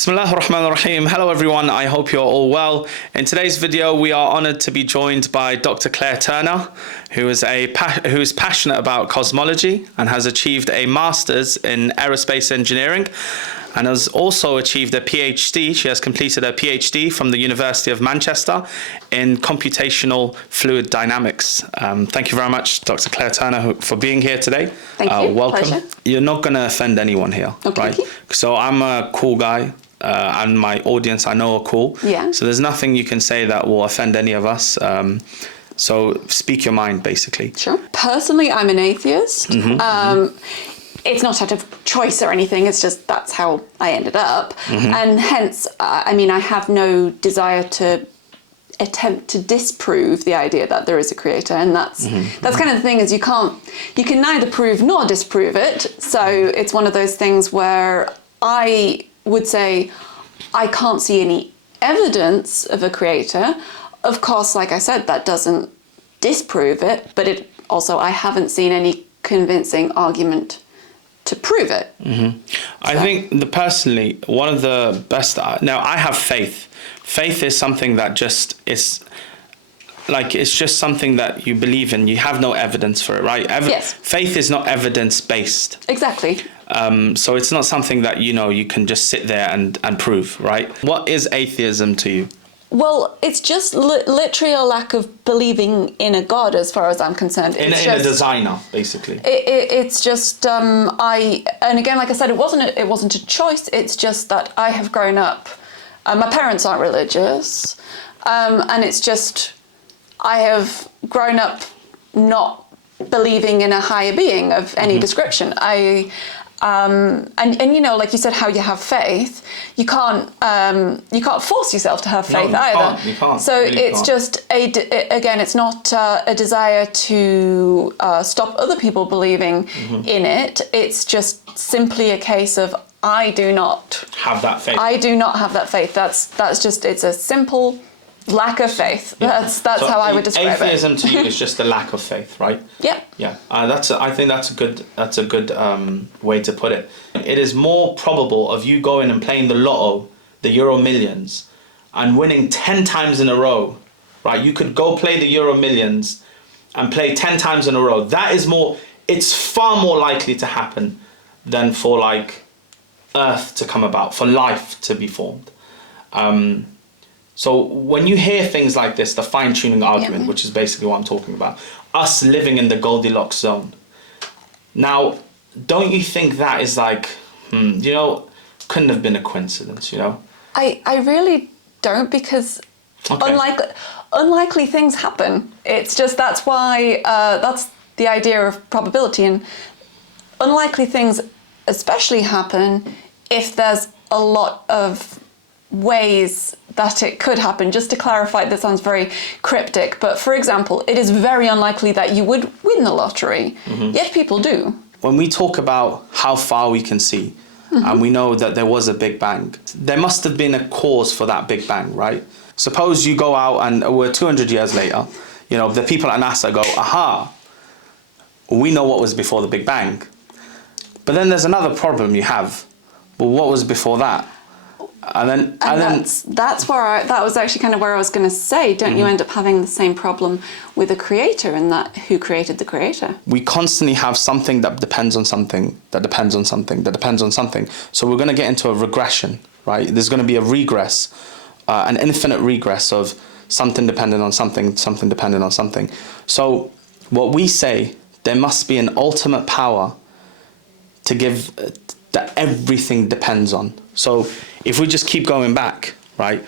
Bismillah ar-Rahman ar-Rahim. Hello everyone, I hope you're all well. In today's video we are honoured to be joined by Dr. Claire Turner, who is passionate about cosmology and has achieved a Master's in Aerospace Engineering and has also achieved a PhD. She has completed a PhD from the University of Manchester in computational fluid dynamics. Thank you very much, Dr. Claire Turner, for being here today. Thank you. Welcome. Pleasure. You're not going to offend anyone here, okay, right? So I'm a cool guy. And my audience I know are cool. Yeah. So there's nothing you can say that will offend any of us. So speak your mind, basically. Sure. Personally, I'm an atheist. It's not out of choice or anything. It's just that's how I ended up. And hence, I mean, I have no desire to attempt to disprove the idea that there is a creator. And that's kind of the thing is you can neither prove nor disprove it. So it's one of those things where I would say I can't see any evidence of a creator. Of course, like I said, that doesn't disprove it, but it also I haven't seen any convincing argument to prove it. I think personally one of the best. Now I have faith. Faith is something that just is like it's just something that you believe in. You have no evidence for it, right? Yes. Faith is not evidence based. Exactly. So it's not something that you can just sit there and prove, right? What is atheism to you? Well, it's just literally a lack of believing in a god, as far as I'm concerned. In a designer, basically. It's just and again, like I said, it wasn't a choice. It's just that I have grown up. My parents aren't religious, and it's just I have grown up not believing in a higher being of any description. And you know, like you said, how you have faith, you can't force yourself to have faith either. You can't. So really it's just again, it's not a desire to stop other people believing in it. It's just simply a case of I do not have that faith. I do not have that faith. That's just it's a simple lack of faith. Yeah. That's so how I would describe atheism to you is just a lack of faith, right? Yeah. Yeah. I think that's a good way to put it. It is more probable of you going and playing the lotto, the Euro Millions, and winning 10 times in a row, right? You could go play the Euro Millions and play 10 times in a row. It's far more likely to happen than for like Earth to come about, for life to be formed. So when you hear things like this, the fine-tuning argument, which is basically what I'm talking about, us living in the Goldilocks zone. Now, don't you think that is like, couldn't have been a coincidence, I really don't, because unlikely things happen. It's just that's why that's the idea of probability, and unlikely things especially happen if there's a lot of ways that it could happen. Just to clarify, this sounds very cryptic, but for example, it is very unlikely that you would win the lottery, yet people do. When we talk about how far we can see, and we know that there was a Big Bang, there must have been a cause for that Big Bang, right? Suppose you go out and we're 200 years later, the people at NASA go, aha, we know what was before the Big Bang. But then there's another problem you have. Well, what was before that? That's where that was actually kind of where I was going to say, don't you end up having the same problem with a creator, in that who created the creator? We constantly have something that depends on something, that depends on something, that depends on something. So we're going to get into a regression, right? There's going to be a regress, an infinite regress of something dependent on something, something dependent on something. So what we say, there must be an ultimate power to give that everything depends on. So if we just keep going back, right,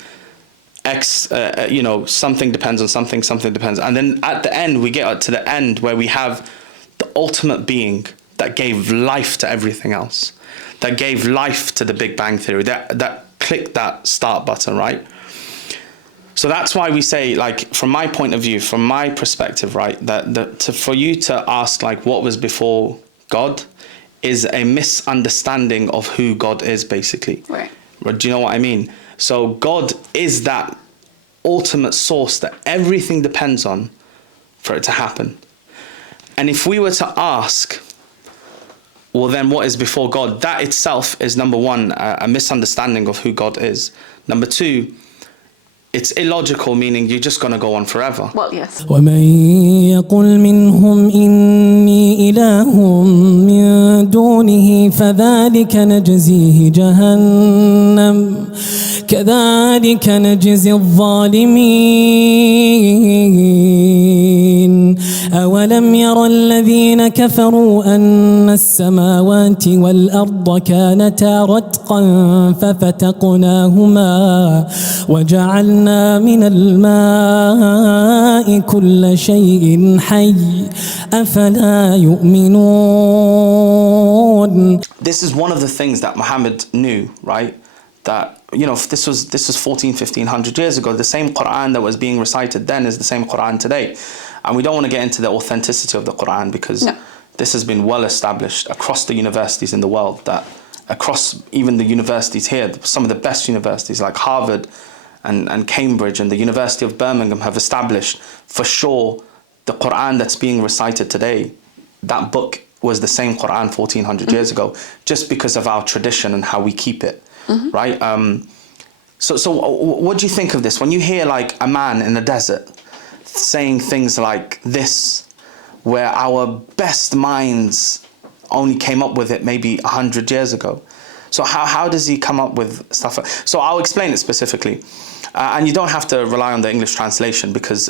something depends on something, something depends. And then at the end, we get to the end where we have the ultimate being that gave life to everything else, that gave life to the Big Bang Theory, that clicked that start button, right? So that's why we say, like, from my point of view, from my perspective, right, for you to ask, like, what was before God is a misunderstanding of who God is, basically. Right. Do you know what I mean? So God is that ultimate source that everything depends on for it to happen. And if we were to ask, well, then what is before God? That itself is, number one, a misunderstanding of who God is. Number two, it's illogical, meaning you're just going to go on forever. Well, yes. ومن يقل منهم إني إله من دونه فذلك نجزيه جهنم كذلك نجزي الظالمين أولم ير الذين كفروا أن السماوات والأرض كانتا رتقا ففتقناهما وجعلنا من الماء كل شيء حي أفلا يؤمنون. This is one of the things that Muhammad knew, right? That, you know, this was 1500 years ago. The same Quran that was being recited then is the same Quran today. And we don't want to get into the authenticity of the Quran because this has been well established across the universities in the world, that across even the universities here, some of the best universities like Harvard and Cambridge and the University of Birmingham have established for sure the Quran that's being recited today, that book was the same Quran 1400 years ago, just because of our tradition and how we keep it, right? So what do you think of this? When you hear like a man in the desert saying things like this, where our best minds only came up with it maybe 100 years ago. So how does he come up with stuff? So I'll explain it specifically. And you don't have to rely on the English translation because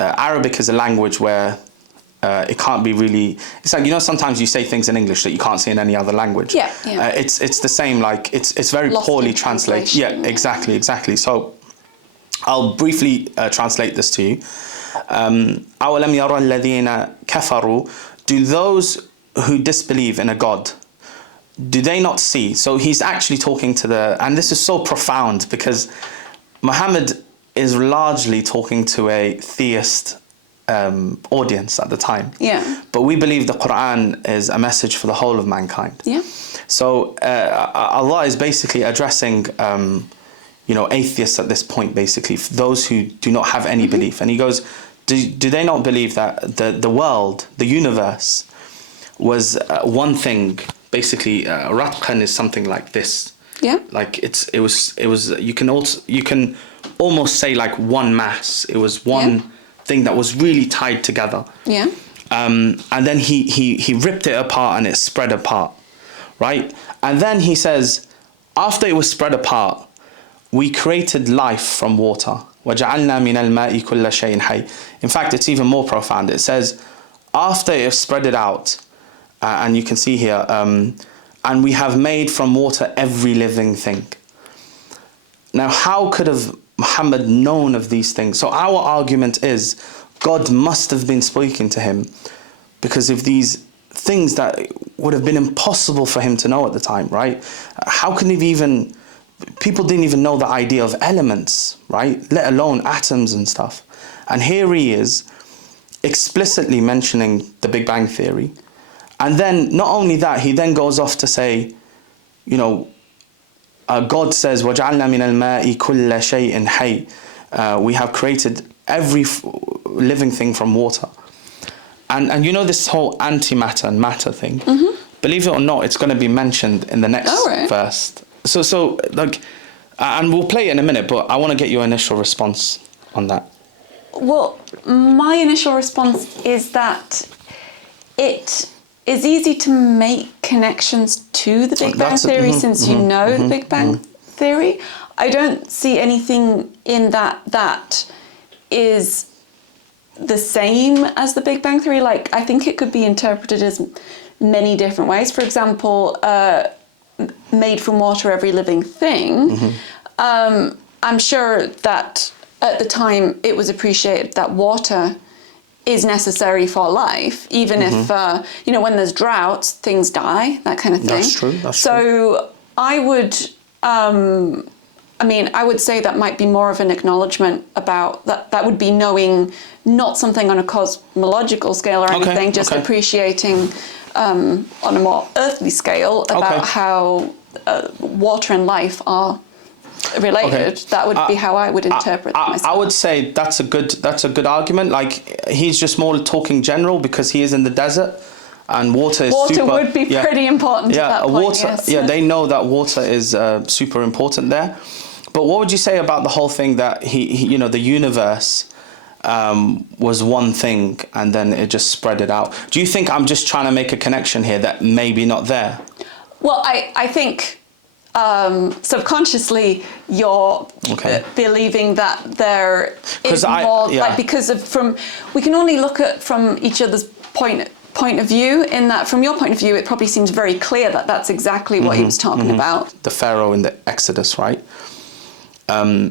Arabic is a language where it can't be really, it's like, you know, sometimes you say things in English that you can't say in any other language. Yeah. It's the same, like it's very Lost poorly in translated. Yeah, exactly. So I'll briefly translate this to you. أَوَلَمْ يَرَى الَّذِينَ كَفَرُوا, do those who disbelieve in a God, do they not see? So he's actually talking to and this is so profound because Muhammad is largely talking to a theist audience at the time. Yeah. But we believe the Quran is a message for the whole of mankind. Yeah. So Allah is basically addressing you know, atheists at this point, basically, those who do not have any belief. And he goes, do they not believe that the world, the universe, was one thing? Basically, ratqan is something like this. Yeah. Like it was. You can almost say like one mass. It was one thing that was really tied together. Yeah. And then he ripped it apart and it spread apart, right? And then he says, after it was spread apart, we created life from water. وَجَعَلْنَا مِنَ الْمَاءِ كُلَّ شَيْءٍ حَيٍّ. In fact, it's even more profound. It says, after it spread it out, and you can see here, and we have made from water every living thing. Now, how could have Muhammad known of these things? So our argument is, God must have been speaking to him because of these things that would have been impossible for him to know at the time, right? How can he even... People didn't even know the idea of elements, right? Let alone atoms and stuff. And here he is explicitly mentioning the Big Bang Theory. And then not only that, he then goes off to say, you know, God says, وَجَعَلْنَا مِنَ الْمَاءِ كُلَّ شَيْءٍ حَيٍّ. We have created every living thing from water. And you know this whole antimatter and matter thing? Believe it or not, it's going to be mentioned in the next verse. So like, and we'll play it in a minute, but I want to get your initial response on that. Well, my initial response is that it is easy to make connections to the Big Bang Theory since you know the Big Bang Theory. I don't see anything in that is the same as the Big Bang Theory. Like, I think it could be interpreted as many different ways. For example, made from water every living thing. I'm sure that at the time it was appreciated that water is necessary for life, even if, you know, when there's droughts, things die, that kind of thing. That's true. So I would, I mean, I would say that might be more of an acknowledgement about that would be knowing not something on a cosmological scale or anything, just appreciating on a more earthly scale about how water and life are related. That would be how I would interpret myself. I would say that's a good argument. Like, he's just more talking general because he is in the desert. And water is Water super, would be pretty important at that point, water, yes. yeah, they know that water is super important there. But what would you say about the whole thing that he the universe was one thing and then it just spread it out? Do you think I'm just trying to make a connection here that maybe not there? Well, I think subconsciously you're believing that there is more, like, because we can only look at from each other's point of view. In that, from your point of view, it probably seems very clear that that's exactly what he was talking about. The Pharaoh in the Exodus, right?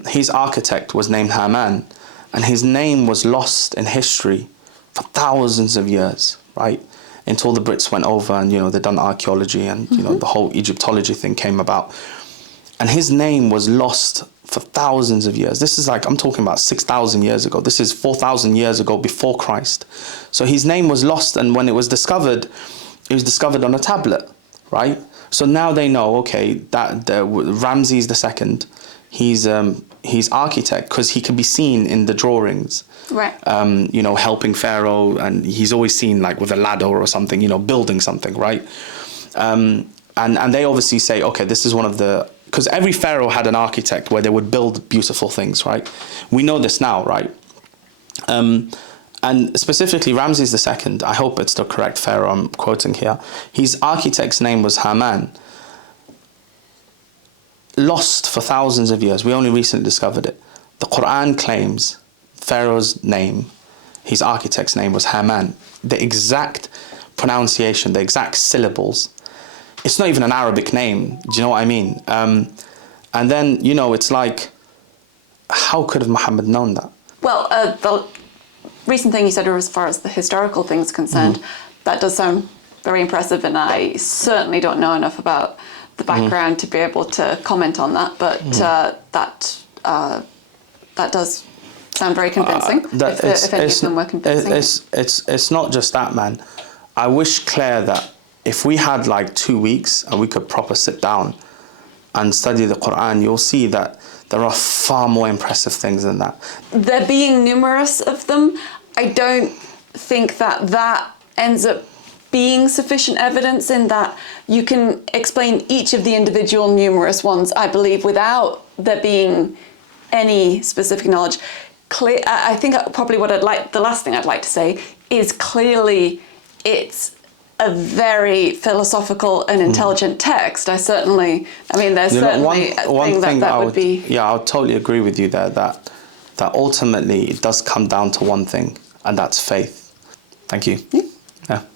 His architect was named Haman, and his name was lost in history for thousands of years, right? Until the Brits went over and, they done archaeology and, the whole Egyptology thing came about. And his name was lost for thousands of years. This is I'm talking about 6,000 years ago. This is 4,000 years ago before Christ. So his name was lost, and when it was discovered on a tablet, right? So now they know, okay, that Ramses II, he's architect because he can be seen in the drawings. Right. Helping Pharaoh, and he's always seen with a ladder or something, building something, right? And they obviously say, okay, this is one of the, because every pharaoh had an architect where they would build beautiful things, right? We know this now, right? And specifically Ramses II, I hope it's the correct pharaoh I'm quoting here, his architect's name was Haman. Lost for thousands of years. We only recently discovered it. The Quran claims Pharaoh's name, his architect's name was Haman. The exact pronunciation, the exact syllables. It's not even an Arabic name. Do you know what I mean? And then, it's how could have Muhammad known that? Well, the recent thing you said, as far as the historical thing's concerned, that does sound very impressive, and I certainly don't know enough about the background to be able to comment on that, but that does sound very convincing, if any of them were convincing. It's not just that, man. I wish, Claire, that if we had 2 weeks and we could proper sit down and study the Quran, you'll see that there are far more impressive things than that. There being numerous of them, I don't think that ends up being sufficient evidence in that you can explain each of the individual numerous ones, I believe, without there being any specific knowledge. I think probably the last thing I'd like to say is clearly it's a very philosophical and intelligent text. There's certainly a thing that would be... Yeah, I would totally agree with you there, that ultimately it does come down to one thing, and that's faith. Thank you. Yeah. Yeah.